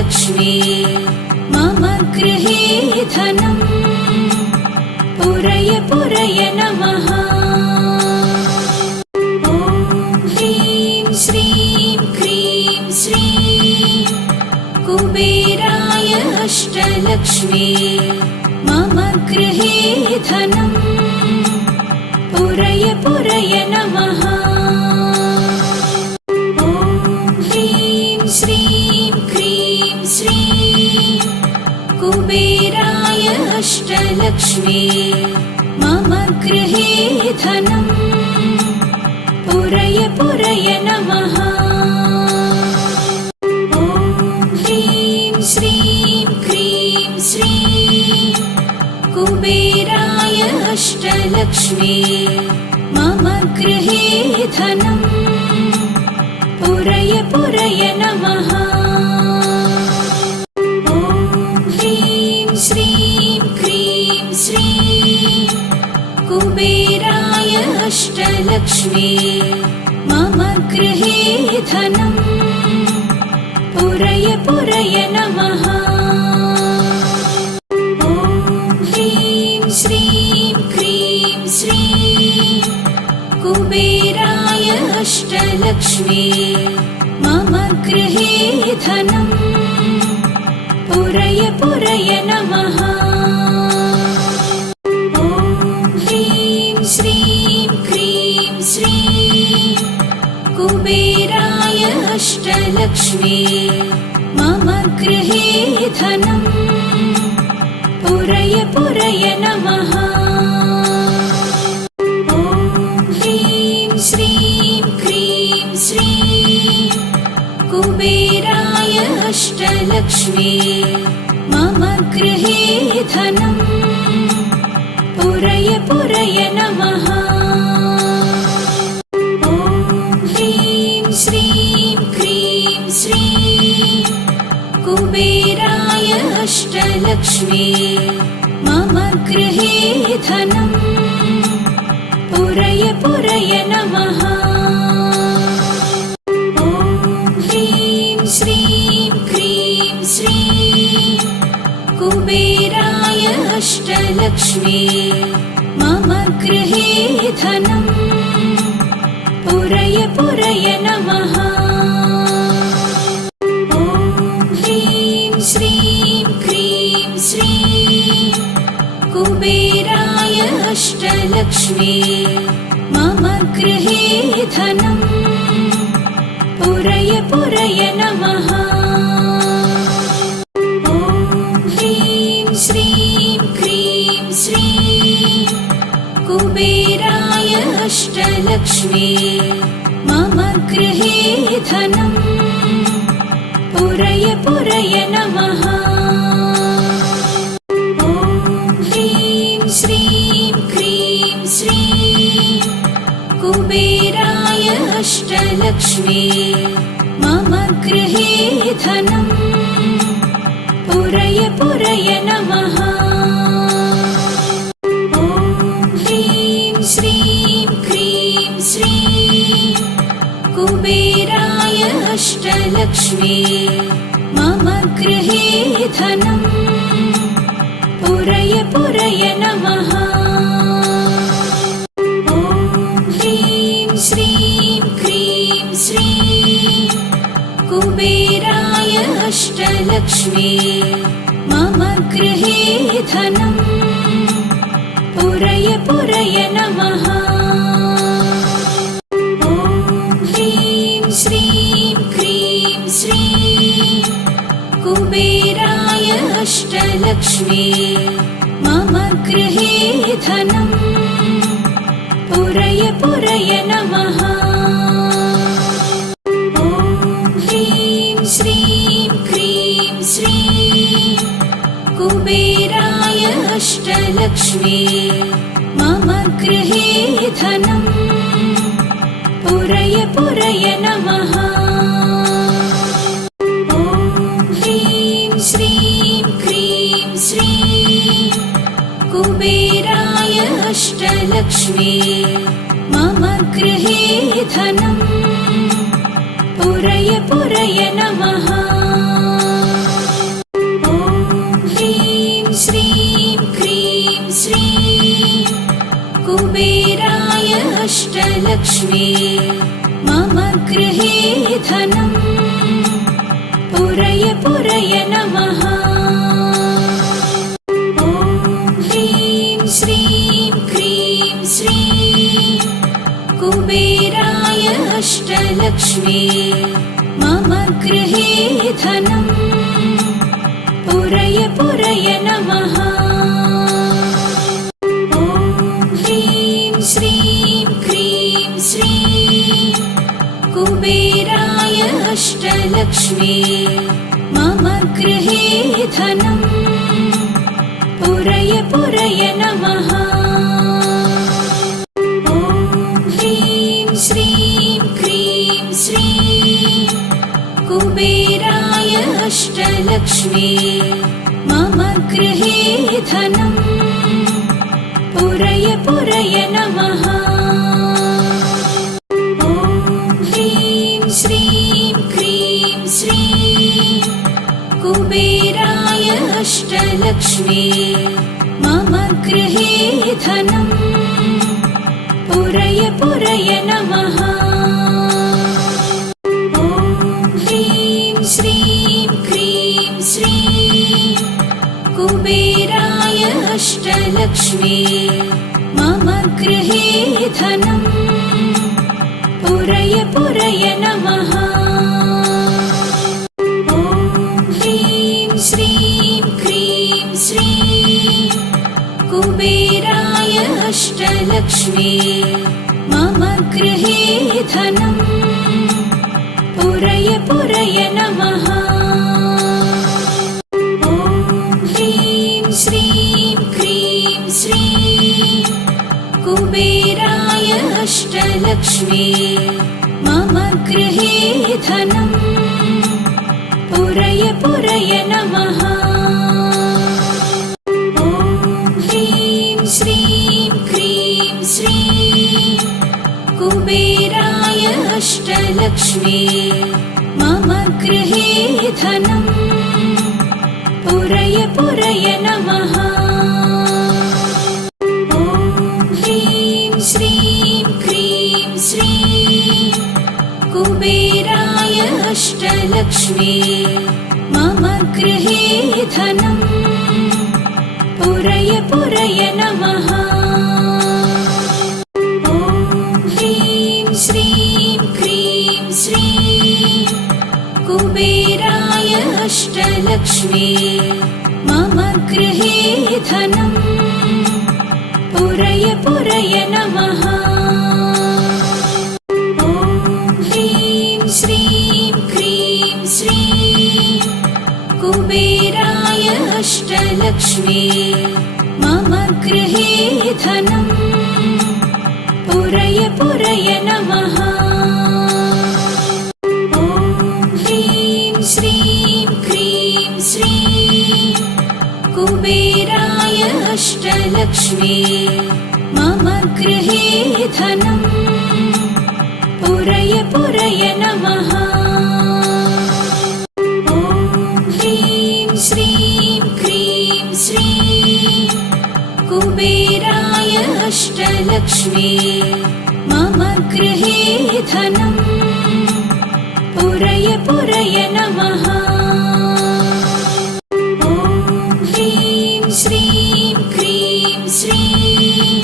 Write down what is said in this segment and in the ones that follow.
अष्टलक्ष्मी मम गृहे धनम् पुरय पुरय नमः। ॐ ह्रीं श्रीं क्रीं श्रीं कुबेराय अष्टलक्ष्मी मम गृहे धनम् पुरय पुरय नमः। ॐ ह्रीं श्रीं क्रीं श्रीं कुबेराय अष्टलक्ष्मी मम गृहे धनम् पुरय पुरय नमः। ॐ ह्रीं श्रीं क्रीं श्रीं कुबेराय अष्टलक्ष्मी मम गृहे धनम् पुरय पुरय नमः। ॐ ह्रीं श्रीं क्रीं श्रीं कुबेराय अष्टलक्ष्मी मम गृहे धनम् पुरय पुरय नमः। ॐ ह्रीं श्रीं क्रीं श्रीं कुबेराय अष्टलक्ष्मी मम गृहे धनम् पुरय पुरय नमः। ॐ ह्रीं श्रीं क्रीं श्रीं कुबेराय अष्टलक्ष्मी मम गृहे धनम् पुरय पुरय नमः। ॐ ह्रीं श्रीं क्रीं श्रीं कुबेराय अष्टलक्ष्मी मम गृहे धनम् पुरय पुरय नमः। ॐ ह्रीं श्रीं क्रीं श्रीं कुबेराय अष्टलक्ष्मी मम गृहे धनम् पुरय पुरय नमः। ॐ ह्रीं श्रीं क्रीं श्रीं कुबेराय अष्टलक्ष्मी मम गृहे धनम् पुरय पुरय नमः। ॐ ह्रीं श्रीं क्रीं श्रीं कुबेराय अष्टलक्ष्मी मम गृहे धनम् पुरय पुरय नमः। ॐ ह्रीं श्रीं क्रीं श्रीं कुबेराय अष्टलक्ष्मी मम गृहे धनम् पुरय पुरय नमः। ॐ ह्रीं श्रीं क्रीं श्रीं कुबेराय अष्टलक्ष्मी मम गृहे धनम् पुरय पुरय नमः। ॐ ह्रीं श्रीं क्रीं श्रीं कुबेराय अष्टलक्ष्मी मम गृहे धनम् पुरय पुरय नमः। ॐ ह्रीं श्रीं क्रीं श्रीं कुबेराय अष्टलक्ष्मी मम गृहे धनम् पुरय पुरय नमः। ॐ ह्रीं श्रीं क्रीं श्रीं कुबेराय अष्टलक्ष्मी मम गृहे धनम् पुरय पुरय नमः। ॐ ह्रीं श्रीं क्रीं श्रीं कुबेराय अष्टलक्ष्मी मम गृहे धनम् पुरय पुरय नमः। ॐ ह्रीं श्रीं क्रीं श्रीं कुबेराय अष्टलक्ष्मी मम गृहे धनम् पुरय पुरय नमः। अष्टलक्ष्मी मम गृहे धनम् पुरय पुरय नमः। ॐ ह्रीं श्रीं क्रीं श्रीं कुबेराय अष्टलक्ष्मी मम गृहे धनम् पुरय पुरय नमः। ॐ ह्रीं श्रीं क्रीं श्रीं कुबेराय अष्टलक्ष्मी मम गृहे धनम् पुरय पुरय नमः। ॐ ह्रीं श्रीं क्रीं श्रीं कुबेराय अष्टलक्ष्मी मम गृहे धनम् पुरय पुरय नमः। ॐ ह्रीं श्रीं क्रीं श्रीं कुबेराय अष्टलक्ष्मी मम गृहे धनम् पुरय पुरय नमः। ॐ ह्रीं श्रीं क्रीं श्रीं कुबेराय अष्टलक्ष्मी मम गृहे धनम् पुरय पुरय नमः। ॐ ह्रीं श्रीं क्रीं श्रीं कुबेराय अष्टलक्ष्मी मम गृहे धनम् पुरय पुरय नमः। ॐ ह्रीं श्रीं क्रीं श्रीं कुबेराय अष्टलक्ष्मी मम गृहे धनम् पुरय पुरय नमः। ॐ ह्रीं श्रीं क्रीं श्रीं कुबेराय अष्टलक्ष्मी मम गृहे धनम् पुरय पुरय नमः। ॐ ह्रीं श्रीं क्रीं श्रीं कुबेराय अष्टलक्ष्मी मम गृहे धनम् पुरय पुरय नमः। ॐ ह्रीं श्रीं क्रीं श्रीं कुबेराय अष्टलक्ष्मी मम गृहे धनम् पुरय पुरय नमः। ॐ ह्रीं श्रीं क्रीं श्रीं कुबेराय अष्टलक्ष्मी मम गृहे धनम् पुरय पुरय नमः। ॐ ह्रीं श्रीं क्रीं श्रीं कुबेराय अष्टलक्ष्मी मम गृहे धनम् पुरय पुरय नमः। ॐ ह्रीं श्रीं क्रीं श्रीं कुबेराय अष्टलक्ष्मी मम गृहे धनम् पुरय पुरय नमः। ॐ ह्रीं श्रीं क्रीं श्रीं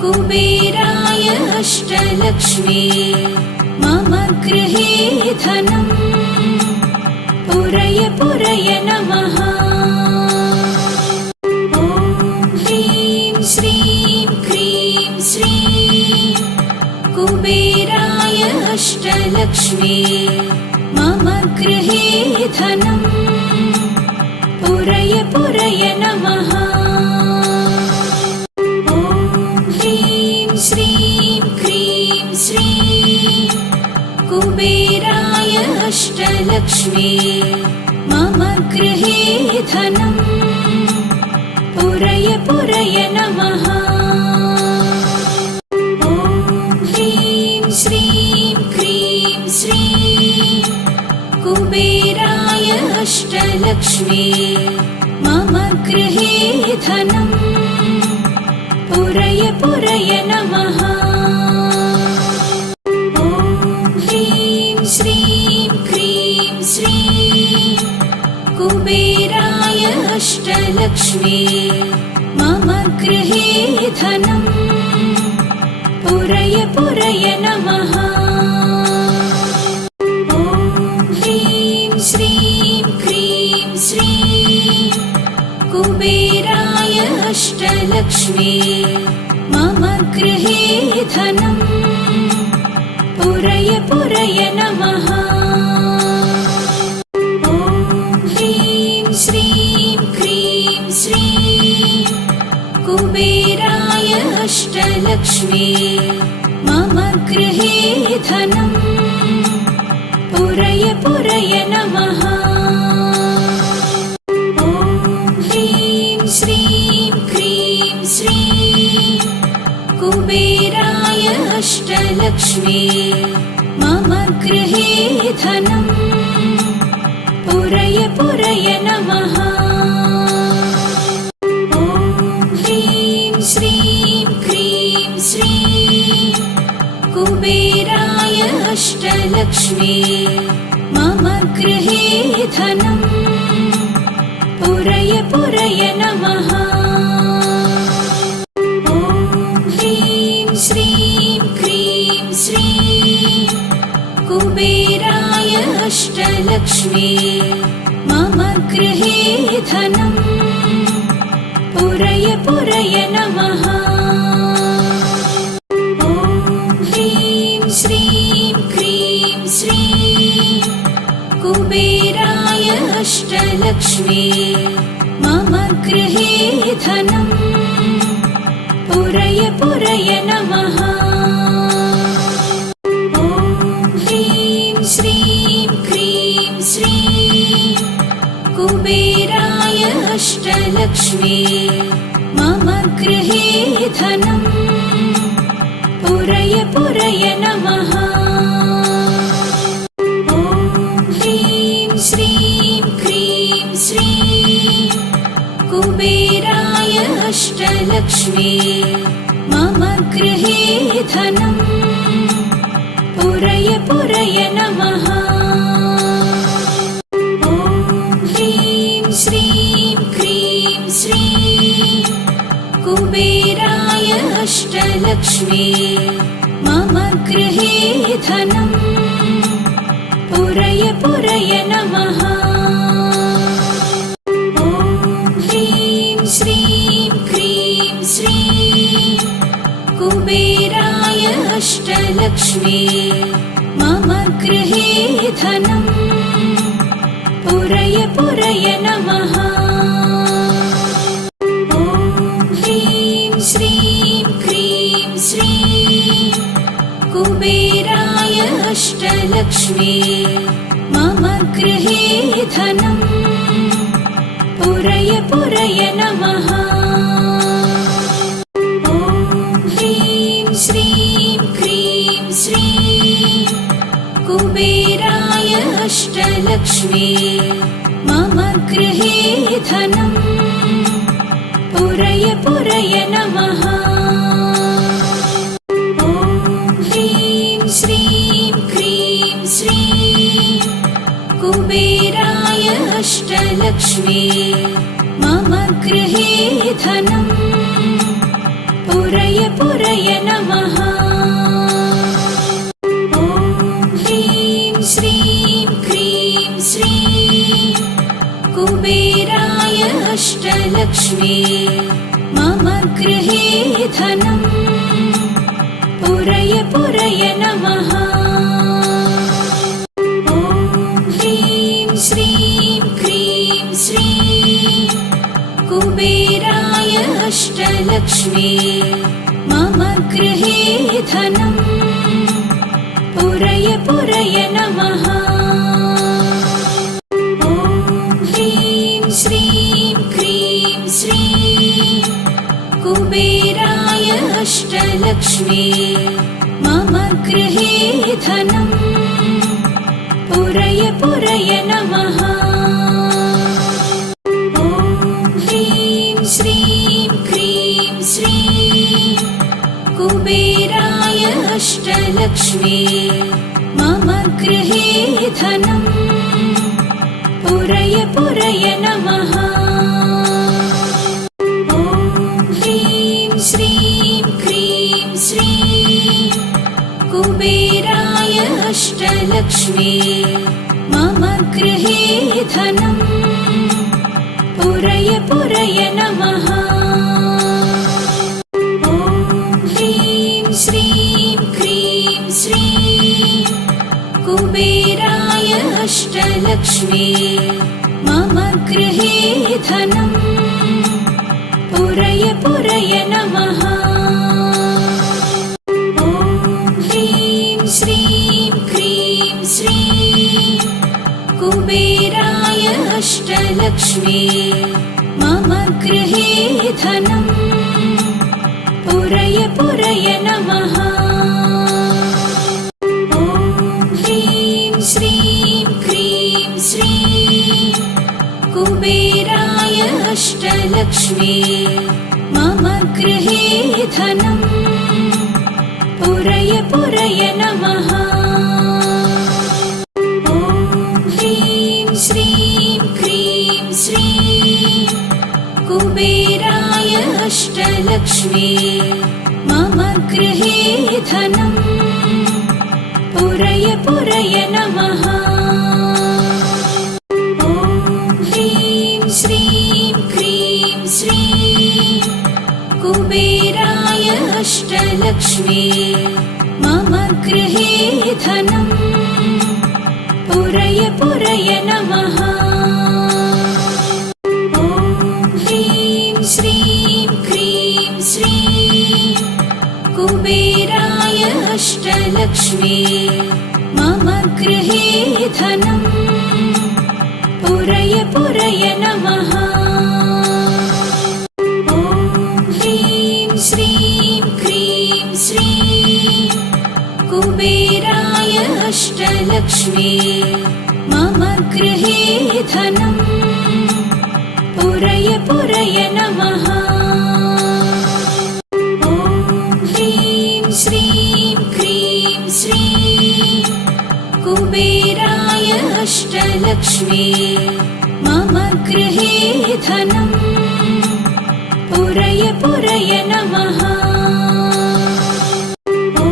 कुबेराय अष्टलक्ष्मी मम गृहे धनम् पुरय पुरय नमः। ॐ ह्रीं श्रीं क्रीं श्रीं कुबेराय अष्टलक्ष्मी मम गृहे धनम् पुरय पुरय नमः। ॐ ह्रीं श्रीं क्रीं श्रीं कुबेराय अष्टलक्ष्मी मम गृहे धनम् पुरय पुरय नमः। ॐ ह्रीं श्रीं क्रीं श्रीं कुबेराय अष्टलक्ष्मी मम गृहे धनम् पुरय पुरय नमः। अष्टलक्ष्मी मम गृहे धनम् पुरय पुरय नमः। ॐ ह्रीं श्रीं क्रीं श्रीं कुबेराय अष्टलक्ष्मी मम गृहे धनम् पुरय पुरय नमः। ॐ ह्रीं श्रीं क्रीं श्रीं कुबेराय अष्टलक्ष्मी मम गृहे धनम् पुरय पुरय नमः। ॐ ह्रीं श्रीं क्रीं श्रीं कुबेराय अष्टलक्ष्मी मम गृहे धनम् पुरय पुरय नमः। ॐ ह्रीं श्रीं क्रीं श्रीं कुबेराय अष्टलक्ष्मी मम गृहे धनम् पुरय पुरय नमः। ॐ ह्रीं श्रीं क्रीं श्रीं कुबेराय अष्टलक्ष्मी मम गृहे धनम् पुरय पुरय नमः। ॐ ह्रीं श्रीं क्रीं श्रीं कुबेराय अष्टलक्ष्मी मम गृहे धनम् पुरय पुरय नमः। ॐ ह्रीं श्रीं क्रीं श्रीं कुबेराय अष्टलक्ष्मी मम गृहे धनम् पुरय पुरय नमः। ॐ ह्रीं श्रीं क्रीं श्रीं कुबेराय अष्टलक्ष्मी मम गृहे धनम् पुरय पुरय नमः। ॐ ह्रीं श्रीं क्रीं श्रीं कुबेराय अष्टलक्ष्मी मम गृहे धनम् पुरय पुरय नमः। ॐ ह्रीं श्रीं क्रीं श्रीं कुबेराय अष्टलक्ष्मी मम गृहे धनम् पुरय पुरय नमः। ॐ ह्रीं श्रीं क्रीं श्रीं कुबेराय अष्टलक्ष्मी मम गृहे धनम् पुरय पुरय नमः। ॐ ह्रीं श्रीं क्रीं श्रीं कुबेराय अष्टलक्ष्मी मम गृहे धनम् पुरय पुरय नमः। ॐ ह्रीं श्रीं क्रीं श्रीं कुबेराय अष्टलक्ष्मी मम गृहे धनम् पुरय पुरय नमः। ॐ ह्रीं श्रीं क्रीं श्रीं कुबेराय अष्टलक्ष्मी मम गृहे धनम् पुरय पुरय नमः। ॐ ह्रीं श्रीं क्रीं श्रीं कुबेराय अष्टलक्ष्मी मम गृहे धनम् पुरय पुरय नमः। ॐ ह्रीं श्रीं क्रीं श्रीं कुबेराय अष्टलक्ष्मी मम गृहे धनम् पुरय पुरय नमः। ॐ ह्रीं श्रीं क्रीं श्रीं कुबेराय अष्टलक्ष्मी मम गृहे धनम् पुरय पुरय नमः। श्रीं कुबेराय अष्टलक्ष्मी मम गृहे धनं पुरय पुरय नमः। ॐ ह्रीं श्रीं क्रीं श्रीं कुबेराय अष्टलक्ष्मी मम गृहे धनं पुरय पुरय नमः। ॐ ह्रीं श्रीं क्रीं श्रीं कुबेराय अष्टलक्ष्मी मम गृहे धनं पुरय पुरय नमः। ॐ ह्रीं श्रीं क्रीं श्रीं कुबेराय अष्टलक्ष्मी मम गृहे धनं पुरय पुरय नमः। ॐ ह्रीं श्रीं क्रीं श्रीं कुबेराय अष्टलक्ष्मी मम गृहे धनं पुरय पुरय नमः। ॐ ह्रीं श्रीं क्रीं श्रीं कुबेराय अष्टलक्ष्मी मम गृहे धनं पुरय पुरय नमः। ॐ ह्रीं श्रीं क्रीं श्रीं कुबेराय अष्टलक्ष्मी मम गृहे धनं पुरय पुरय नमः। ॐ ह्रीं श्रीं क्रीं श्रीं कुबेराय अष्टलक्ष्मी मम गृहे धनं पुरय पुरय नमः। ॐ ह्रीं श्रीं क्रीं श्रीं कुबेराय अष्टलक्ष्मी मम गृहे धनं पुरय पुरय नमः। ॐ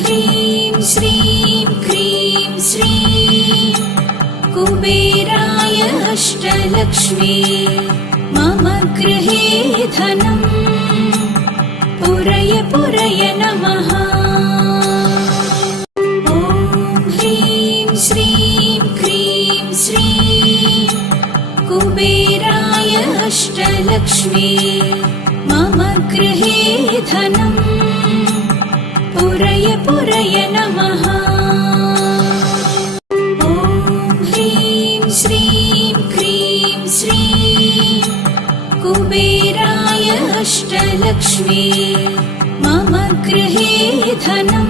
ह्रीं श्रीं क्रीं श्रीं कुबेराय अष्टलक्ष्मी मम गृहे धनं पुरय पुरय नमः। ॐ ह्रीं श्रीं क्रीं श्रीं कुबेराय अष्टलक्ष्मी मम गृहे धनं पुरय पुरय नमः। ॐ ह्रीं श्रीं क्रीं श्रीं कुबेराय अष्टलक्ष्मी मम गृहे धनं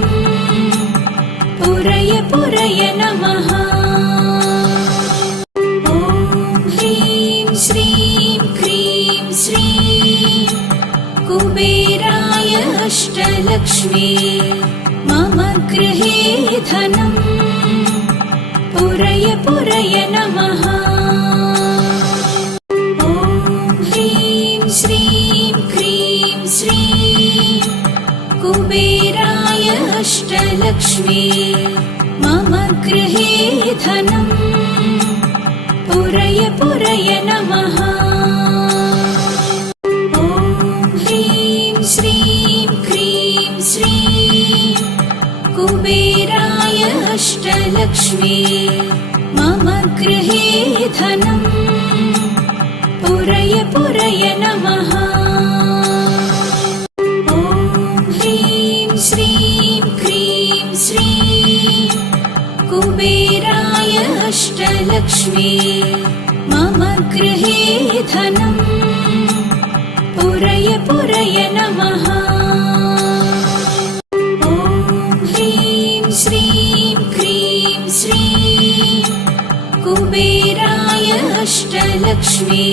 पुरय पुरय नमः। ॐ ह्रीं श्रीं क्रीं श्रीं कुबेराय अष्टलक्ष्मी मम गृहे धनं पुरय पुरय नमः। ॐ ह्रीं श्रीं क्रीं श्रीं कुबेराय अष्टलक्ष्मी मम गृहे धनं पुरय पुरय नमः। ॐ ह्रीं श्रीं क्रीं श्रीं कुबेराय अष्टलक्ष्मी मम गृहे धनं पुरय पुरय नमः। ॐ ह्रीं श्रीं क्रीं श्रीं कुबेराय अष्टलक्ष्मी मम गृहे धनं पुरय पुरय नमः। ॐ ह्रीं श्रीं क्रीं श्रीं कुबेराय अष्टलक्ष्मी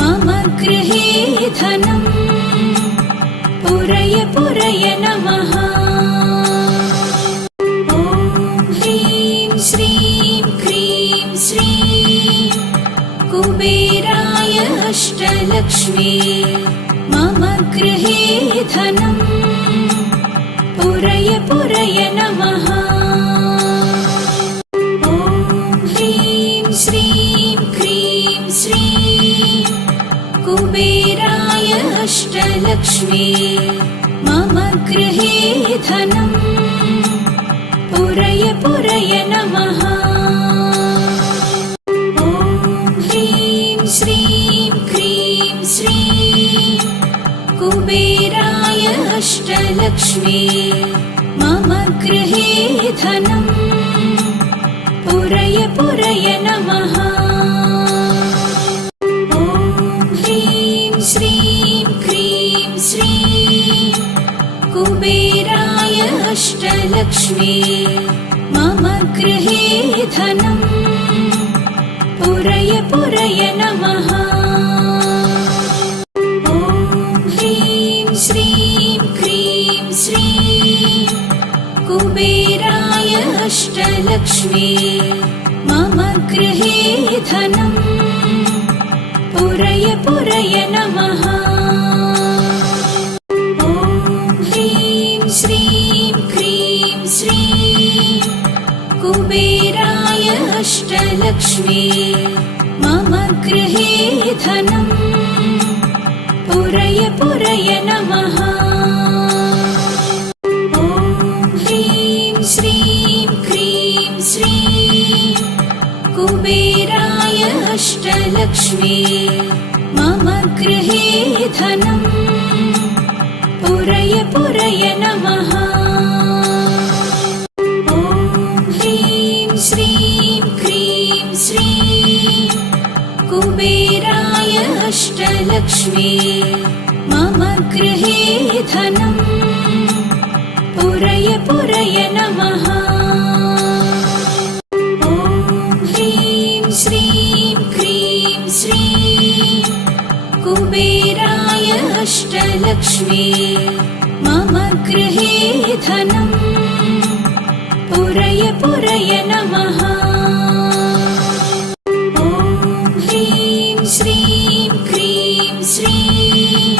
मम गृहे धनं पुरय पुरय नमः। ॐ ह्रीं श्रीं क्रीं श्रीं कुबेराय अष्टलक्ष्मी मम गृहे धनं पुरय पुरय नमः। ॐ ह्रीं श्रीं क्रीं श्रीं कुबेराय अष्टलक्ष्मी मम गृहे धनम् पुरय पुरय नमः। ॐ ह्रीं श्रीं क्रीं श्रीं कुबेराय अष्टलक्ष्मी मम गृहे धनम् पुरय पुरय नमः। ॐ ह्रीं श्रीं क्रीं श्रीं कुबेराय अष्टलक्ष्मी मम गृहे धनम् पुरय पुरय नमः। ॐ ह्रीं श्रीं क्रीं श्रीं कुबेराय अष्टलक्ष्मी मम गृहे धनम् पुरय पुरय नमः। ॐ ह्रीं श्रीं क्रीं श्रीं कुबेराय अष्टलक्ष्मी मम गृहे धनम् पुरय पुरय नमः। ॐ ह्रीं श्रीं क्रीं श्रीं कुबेराय अष्टलक्ष्मी मम गृहे धनम् पुरय पुरय नमः। ॐ ह्रीं श्रीं क्रीं श्रीं कुबेराय अष्टलक्ष्मी मम गृहे धनम् पुरय पुरय नमः। ॐ ह्रीं श्रीं क्रीं श्रीं कुबेराय अष्टलक्ष्मी मम गृहे धनम् पुरय पुरय नमः। ॐ ह्रीं श्रीं क्रीं श्रीं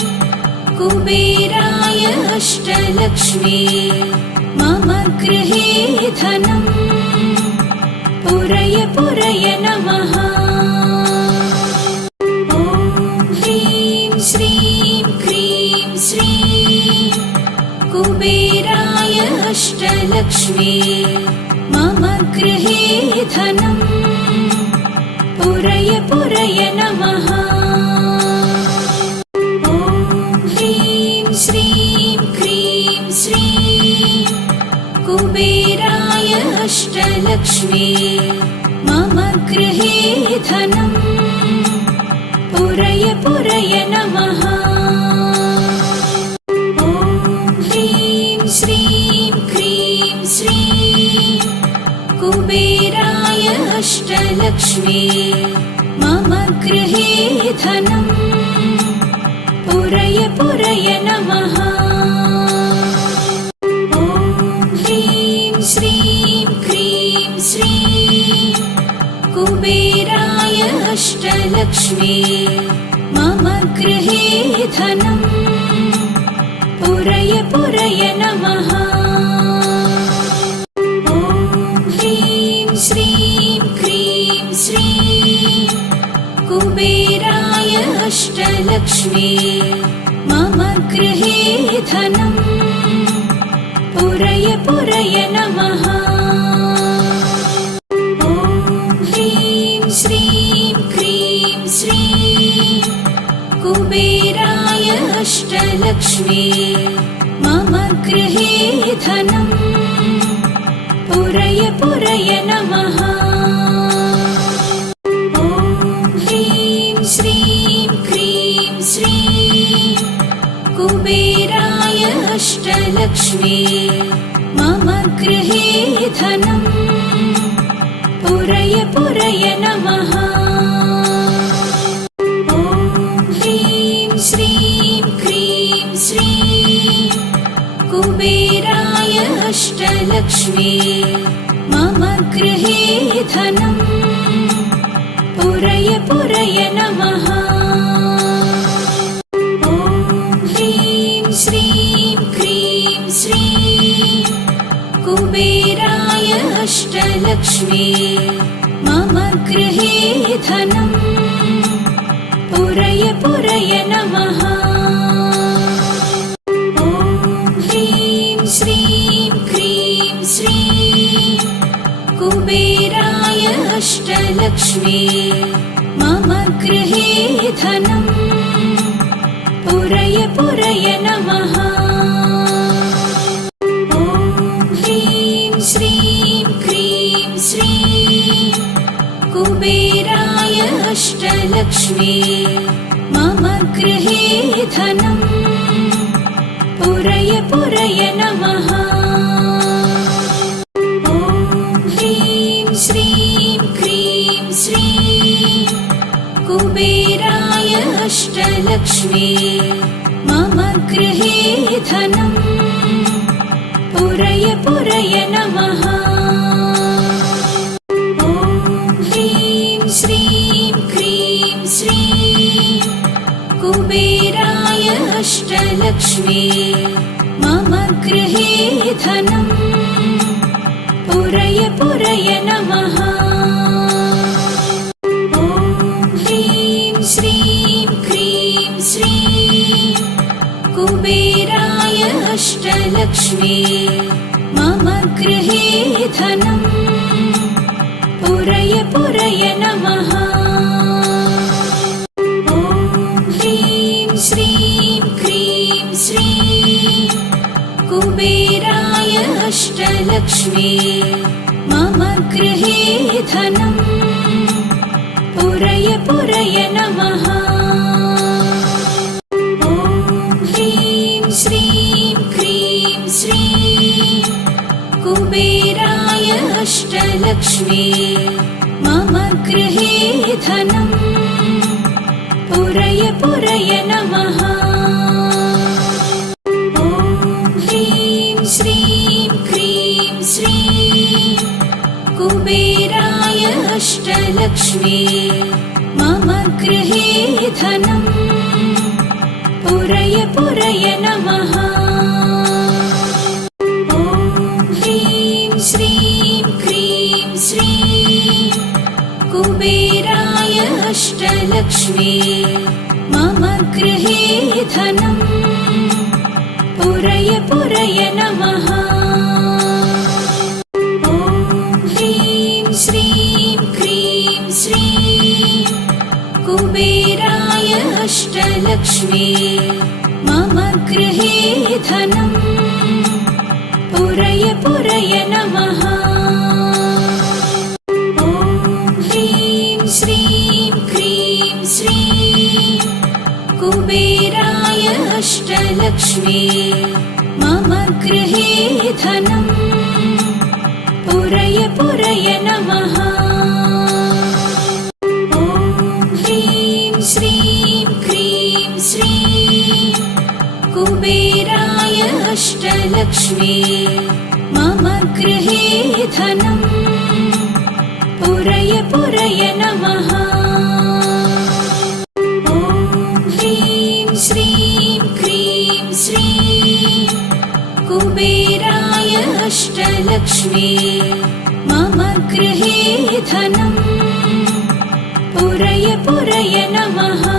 कुबेराय अष्टलक्ष्मी मम गृहे धनम् पुरय पुरय नमः। ॐ ह्रीं श्रीं क्रीं श्रीं कुबेराय अष्टलक्ष्मी मम गृहे धनम् पुरय पुरय नमः। ॐ ह्रीं श्रीं क्रीं श्रीं कुबेराय अष्टलक्ष्मी मम गृहे धनम् पुरय पुरय नमः। ॐ ह्रीं श्रीं क्रीं श्रीं कुबेराय अष्टलक्ष्मी मम गृहे धनम् पुरय पुरय नमः। ॐ ह्रीं श्रीं क्रीं श्रीं कुबेराय अष्टलक्ष्मी मम गृहे धनम् पुरय पुरय नमः। ॐ ह्रीं श्रीं क्रीं श्रीं कुबेराय अष्टलक्ष्मी मम गृहे धनम् पुरय पुरय नमः। ॐ ह्रीं श्रीं क्रीं श्रीं कुबेराय अष्टलक्ष्मी मम गृहे धनम् पुरय पुरय नमः। ॐ ह्रीं श्रीं क्रीं श्रीं कुबेराय अष्टलक्ष्मी मम गृहे धनम् पुरय पुरय नमः। ॐ ह्रीं श्रीं क्रीं श्रीं कुबेराय अष्टलक्ष्मी मम गृहे धनम् पुरय पुरय नमः। ॐ ह्रीं श्रीं क्रीं श्रीं अष्टलक्ष्मी मम गृहे धनम् पुरय पुरय नमः। ॐ ह्रीं श्रीं क्रीं श्रीं कुबेराय अष्टलक्ष्मी मम गृहे धनम् पुरय पुरय नमः। ॐ ह्रीं श्रीं क्रीं श्रीं कुबेराय अष्टलक्ष्मी मम गृहे धनम् पुरय पुरय नमः। ॐ ह्रीं श्रीं क्रीं श्रीं कुबेराय अष्टलक्ष्मी मम गृहे धनम् पुरय पुरय नमः। ॐ ह्रीं श्रीं क्रीं श्रीं कुबेराय अष्टलक्ष्मी मम गृहे धनम् पुरय पुरय नमः। ॐ ह्रीं श्रीं क्रीं श्रीं कुबेराय अष्टलक्ष्मी मम गृहे धनम् पुरय पुरय नमः। ॐ ह्रीं श्रीं क्रीं श्रीं कुबेराय अष्टलक्ष्मी मम गृहे धनम् पुरय पुरय नमः। ॐ ह्रीं श्रीं क्रीं श्रीं कुबेराय अष्टलक्ष्मी मम गृहे धनम् पुरय पुरय नमः। ॐ ह्रीं श्रीं क्रीं श्रीं कुबेराय अष्टलक्ष्मी मम गृहे धनम् पुरय पुरय नमः। ॐ ह्रीं श्रीं क्रीं श्रीं कुबेराय अष्टलक्ष्मी मम गृहे धनम् पुरय पुरय नमः। ॐ ह्रीं श्रीं क्रीं श्रीं कुबेराय अष्टलक्ष्मी मम गृहे धनम् पुरय पुरय नमः। ॐ ह्रीं श्रीं क्रीं श्रीं कुबेराय अष्टलक्ष्मी मम गृहे धनम् पुरय पुरय नमः। ॐ ह्रीं श्रीं क्रीं श्रीं कुबेराय अष्टलक्ष्मी मम गृहे धनम् पुरय पुरय नमः। ॐ ह्रीं श्रीं क्रीं श्रीं कुबेराय अष्टलक्ष्मी मम गृहे धनम् पुरय पुरय नमः।